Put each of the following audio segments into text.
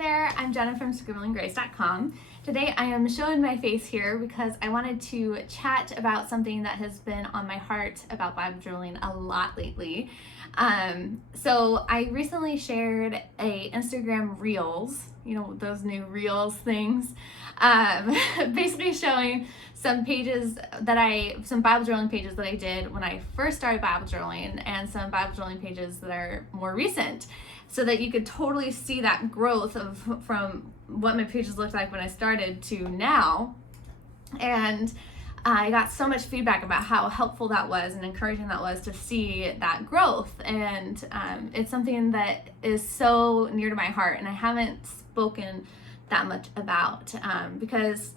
there, I'm Jenna from scribblinggrace.com. Today I am showing my face here because I wanted to chat about something that has been on my heart about Bible journaling a lot lately. So I recently shared a Instagram Reels, you know, those new Reels things, basically showing some pages that some Bible journaling pages that I did when I first started Bible journaling and some Bible journaling pages that are more recent, so that you could totally see that growth from what my pages looked like when I started to now. And I got so much feedback about how helpful that was and encouraging that was to see that growth. And it's something that is so near to my heart, and I haven't spoken that much about because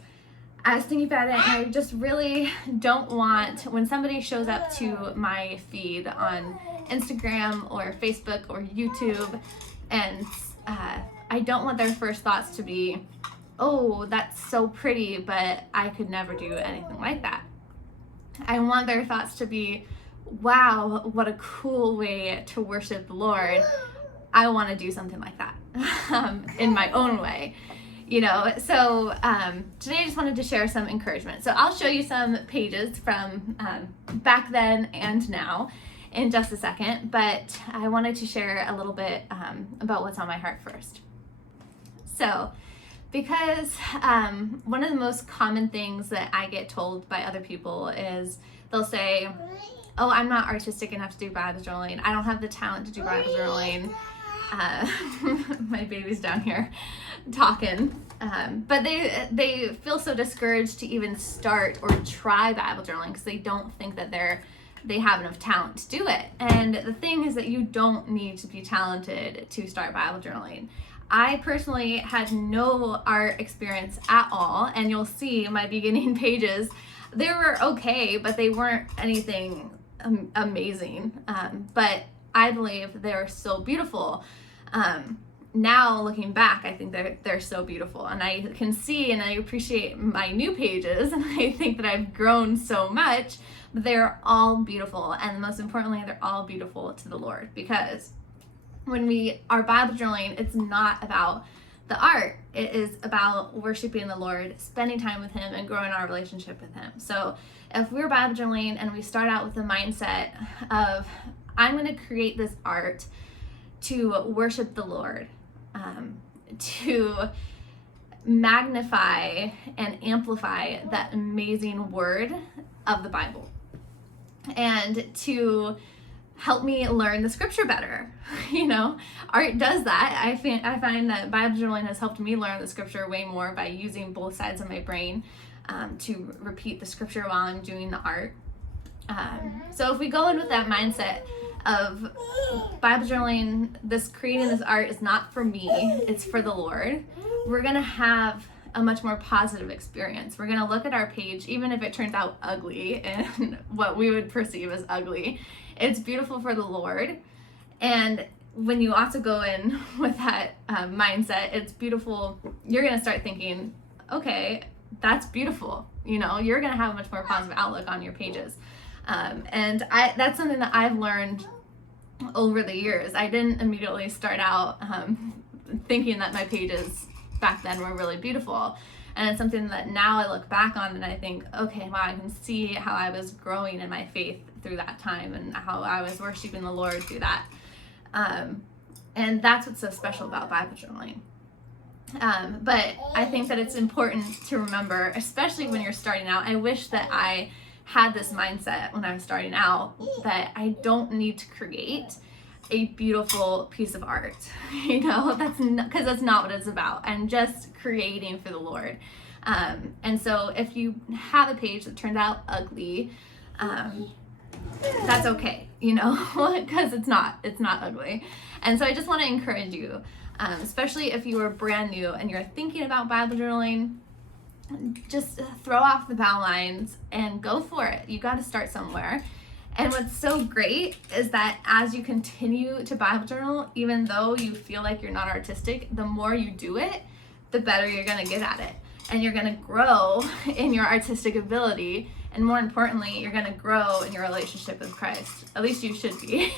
I was thinking about it, and I just really don't want, when somebody shows up to my feed on Instagram or Facebook or YouTube, and I don't want their first thoughts to be, oh, that's so pretty, but I could never do anything like that. I want their thoughts to be, wow, what a cool way to worship the Lord. I want to do something like that in my own way. You know, so today I just wanted to share some encouragement. So I'll show you some pages from back then and now in just a second, but I wanted to share a little bit about what's on my heart first. So, because one of the most common things that I get told by other people is they'll say, oh, I'm not artistic enough to do Bible journaling. I don't have the talent to do Bible journaling. My baby's down here talking, but they feel so discouraged to even start or try Bible journaling because they don't think that they have enough talent to do it. And the thing is that you don't need to be talented to start Bible journaling. I personally had no art experience at all, and you'll see my beginning pages, they were okay, but they weren't anything amazing. But I believe they're so beautiful. Now looking back, I think they're so beautiful, and I can see and I appreciate my new pages, and I think that I've grown so much, but they're all beautiful, and most importantly, they're all beautiful to the Lord, because when we are Bible journaling, it's not about the art. It is about worshiping the Lord, spending time with Him, and growing our relationship with Him. So if we're Bible journaling and we start out with the mindset of, I'm going to create this art to worship the Lord, to magnify and amplify that amazing word of the Bible, and to help me learn the scripture better. You know, art does that. I find that Bible journaling has helped me learn the scripture way more by using both sides of my brain to repeat the scripture while I'm doing the art. So if we go in with that mindset of Bible journaling, creating this art is not for me, it's for the Lord, we're gonna have a much more positive experience. We're gonna look at our page, even if it turns out ugly and what we would perceive as ugly, it's beautiful for the Lord. And when you also go in with that mindset, it's beautiful, you're gonna start thinking, okay, that's beautiful. You know, you're gonna have a much more positive outlook on your pages. And that's something that I've learned over the years. I didn't immediately start out thinking that my pages back then were really beautiful. And it's something that now I look back on and I think, okay, wow, I can see how I was growing in my faith through that time and how I was worshiping the Lord through that. And that's what's so special about Bible journaling. But I think that it's important to remember, especially when you're starting out. I wish that I had this mindset when I was starting out, that I don't need to create a beautiful piece of art. You know, because that's not what it's about. I'm just creating for the Lord. And so if you have a page that turned out ugly, that's okay, you know, because it's not ugly. And so I just want to encourage you, especially if you are brand new and you're thinking about Bible journaling, just throw off the bow lines and go for it. You got to start somewhere. And what's so great is that as you continue to Bible journal, even though you feel like you're not artistic, the more you do it, the better you're going to get at it. And you're going to grow in your artistic ability. And more importantly, you're going to grow in your relationship with Christ. At least you should be.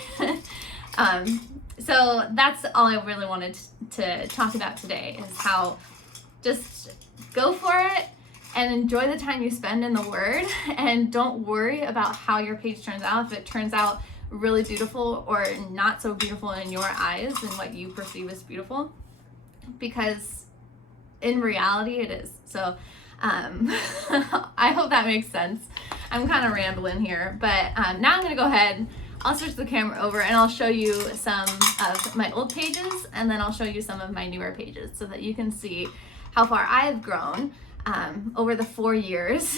So that's all I really wanted to talk about today, is how just go for it and enjoy the time you spend in the Word, and don't worry about how your page turns out. If it turns out really beautiful or not so beautiful in your eyes and what you perceive as beautiful, because in reality it is. So I hope that makes sense. I'm kind of rambling here, but now I'm gonna go ahead, I'll switch the camera over and I'll show you some of my old pages, and then I'll show you some of my newer pages so that you can see how far I've grown over the 4 years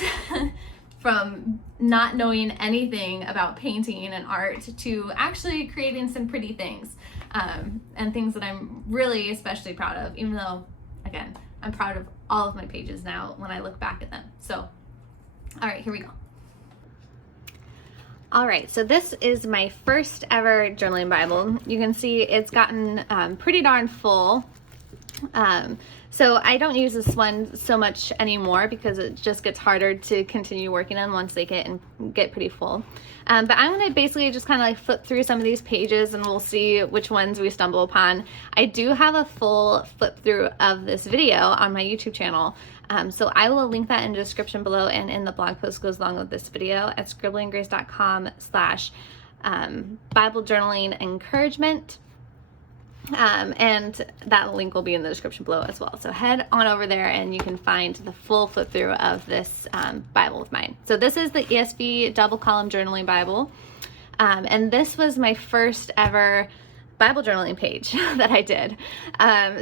from not knowing anything about painting and art to actually creating some pretty things, and things that I'm really especially proud of, even though, again, I'm proud of all of my pages now when I look back at them. So, all right, here we go. All right, so this is my first ever journaling Bible. You can see it's gotten pretty darn full. So I don't use this one so much anymore because it just gets harder to continue working on once they get pretty full. But I'm going to basically just kind of like flip through some of these pages and we'll see which ones we stumble upon. I do have a full flip through of this video on my YouTube channel. So I will link that in the description below and in the blog post goes along with this video at scribblinggrace.com/Bible journaling encouragement. And that link will be in the description below as well. So head on over there and you can find the full flip through of this Bible of mine. So this is the ESV double column journaling Bible. And this was my first ever Bible journaling page that I did.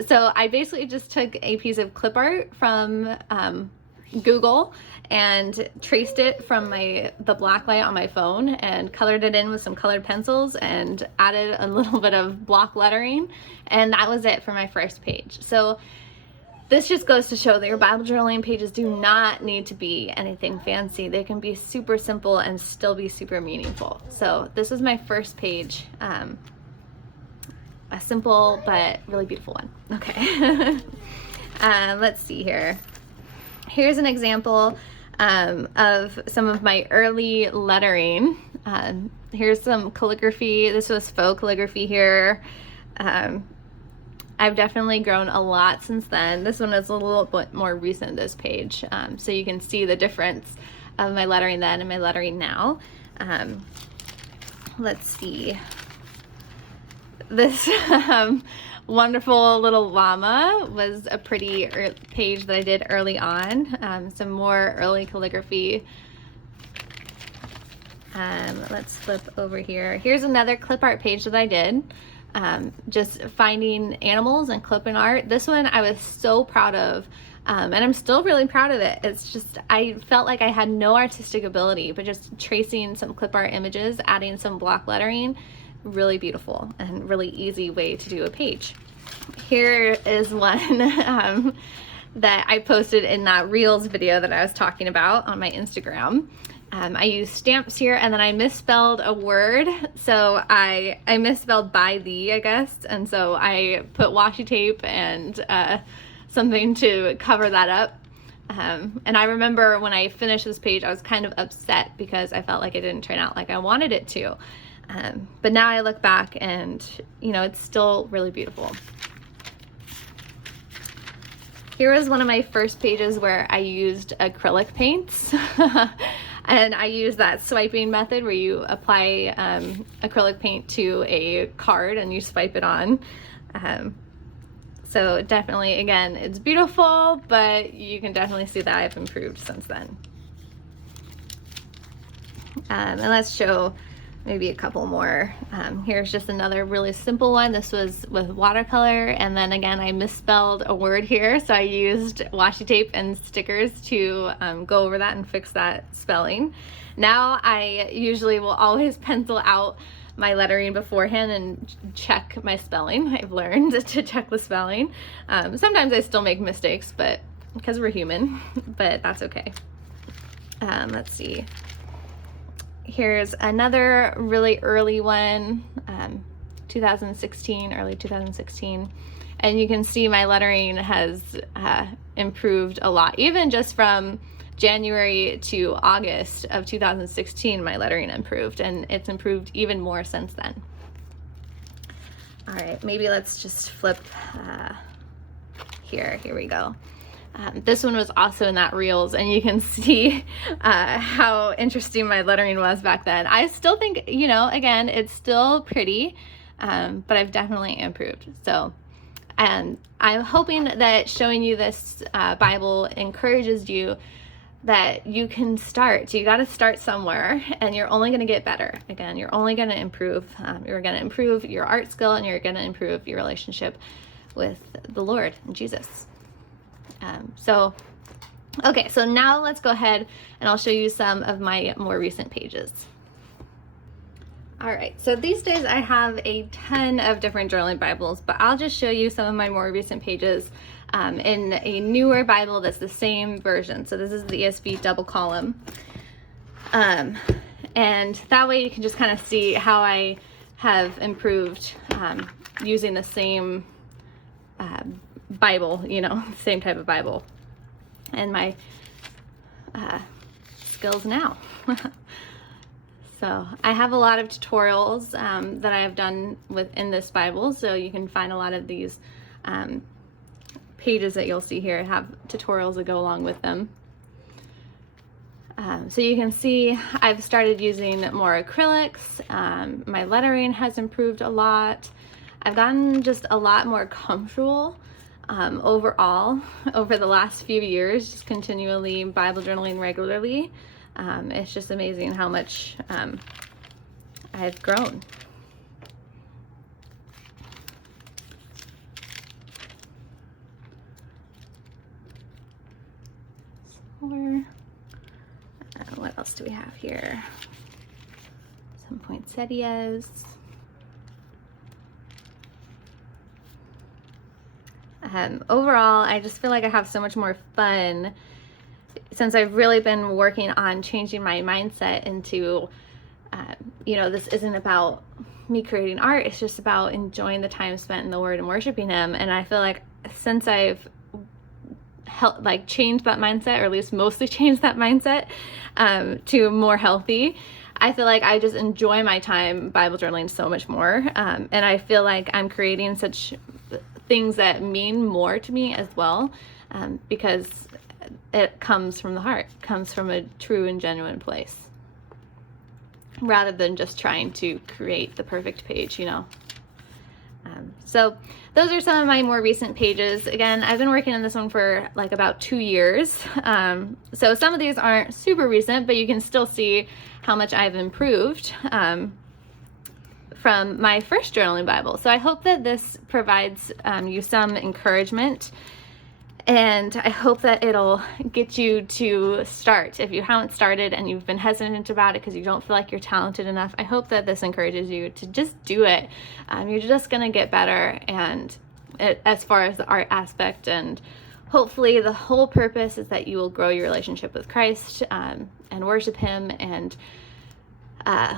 So I basically just took a piece of clip art from Google and traced it from the black light on my phone and colored it in with some colored pencils and added a little bit of block lettering, and that was it for my first page. So this just goes to show that your Bible journaling pages do not need to be anything fancy. They can be super simple and still be super meaningful. So this is my first page, a simple but really beautiful one. Okay. Let's see here. Here's an example of some of my early lettering. Here's some calligraphy. This was faux calligraphy here. I've definitely grown a lot since then. This one is a little bit more recent, this page. So you can see the difference of my lettering then and my lettering now. Let's see. This wonderful little llama was a pretty page that I did early on. Some more early calligraphy. Let's flip over here. Here's another clip art page that I did. Just finding animals and clipping art. This one I was so proud of, and I'm still really proud of it. It's just, I felt like I had no artistic ability, but just tracing some clip art images, adding some block lettering, really beautiful and really easy way to do a page. Here is one that I posted in that Reels video that I was talking about on my Instagram. I used stamps here and then I misspelled a word. So I misspelled by thee, I guess. And so I put washi tape and something to cover that up. And I remember when I finished this page, I was kind of upset because I felt like it didn't turn out like I wanted it to. But now I look back and, you know, it's still really beautiful. Here was one of my first pages where I used acrylic paints. And I used that swiping method where you apply acrylic paint to a card and you swipe it on. So definitely, again, it's beautiful, but you can definitely see that I've improved since then. And let's show maybe a couple more. Here's just another really simple one. This was with watercolor, and then again I misspelled a word here, so I used washi tape and stickers to go over that and fix that spelling. Now I usually will always pencil out my lettering beforehand and check my spelling. I've learned to check the spelling. Sometimes I still make mistakes, but because we're human, but that's okay. Let's see. Here's another really early one, 2016, early 2016. And you can see my lettering has improved a lot. Even just from January to August of 2016, my lettering improved, and it's improved even more since then. All right, maybe let's just flip here we go. This one was also in that Reels, and you can see how interesting my lettering was back then. I still think, you know, again, it's still pretty, but I've definitely improved. So, and I'm hoping that showing you this Bible encourages you that you can start. You got to start somewhere, and you're only going to get better. Again, you're only going to improve. You're going to improve your art skill, and you're going to improve your relationship with the Lord and Jesus. Okay, so now let's go ahead and I'll show you some of my more recent pages. All right, so these days I have a ton of different journaling Bibles, but I'll just show you some of my more recent pages in a newer Bible that's the same version. So this is the ESV double column. And that way you can just kind of see how I have improved using the same Bible, you know, same type of Bible, and my skills now. So I have a lot of tutorials that I have done within this Bible, so you can find a lot of these pages that you'll see here have tutorials that go along with them. So you can see I've started using more acrylics. My lettering has improved a lot. I've gotten just a lot more comfortable overall over the last few years, just continually Bible journaling regularly. It's just amazing how much I've grown. What else do we have here? Some poinsettias. Overall, I just feel like I have so much more fun since I've really been working on changing my mindset into, you know, this isn't about me creating art, it's just about enjoying the time spent in the Word and worshiping Him. And I feel like since I've changed that mindset, or at least mostly changed that mindset to more healthy, I feel like I just enjoy my time Bible journaling so much more. And I feel like I'm creating such things that mean more to me as well, because it comes from the heart, comes from a true and genuine place, rather than just trying to create the perfect page, you know. So those are some of my more recent pages. Again, I've been working on this one for like about 2 years. So some of these aren't super recent, but you can still see how much I've improved from my first journaling Bible. So I hope that this provides you some encouragement, and I hope that it'll get you to start. If you haven't started and you've been hesitant about it because you don't feel like you're talented enough, I hope that this encourages you to just do it. You're just gonna get better, and as far as the art aspect, and hopefully the whole purpose is that you will grow your relationship with Christ and worship Him and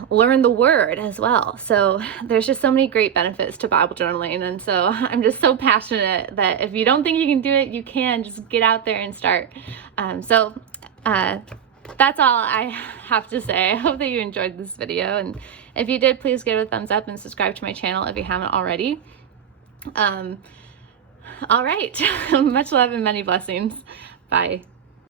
learn the Word as well. So there's just so many great benefits to Bible journaling, and so I'm just so passionate that if you don't think you can do it, you can. Just get out there and start. That's all I have to say. I hope that you enjoyed this video, and if you did, please give it a thumbs up and subscribe to my channel if you haven't already. All right, much love and many blessings. Bye.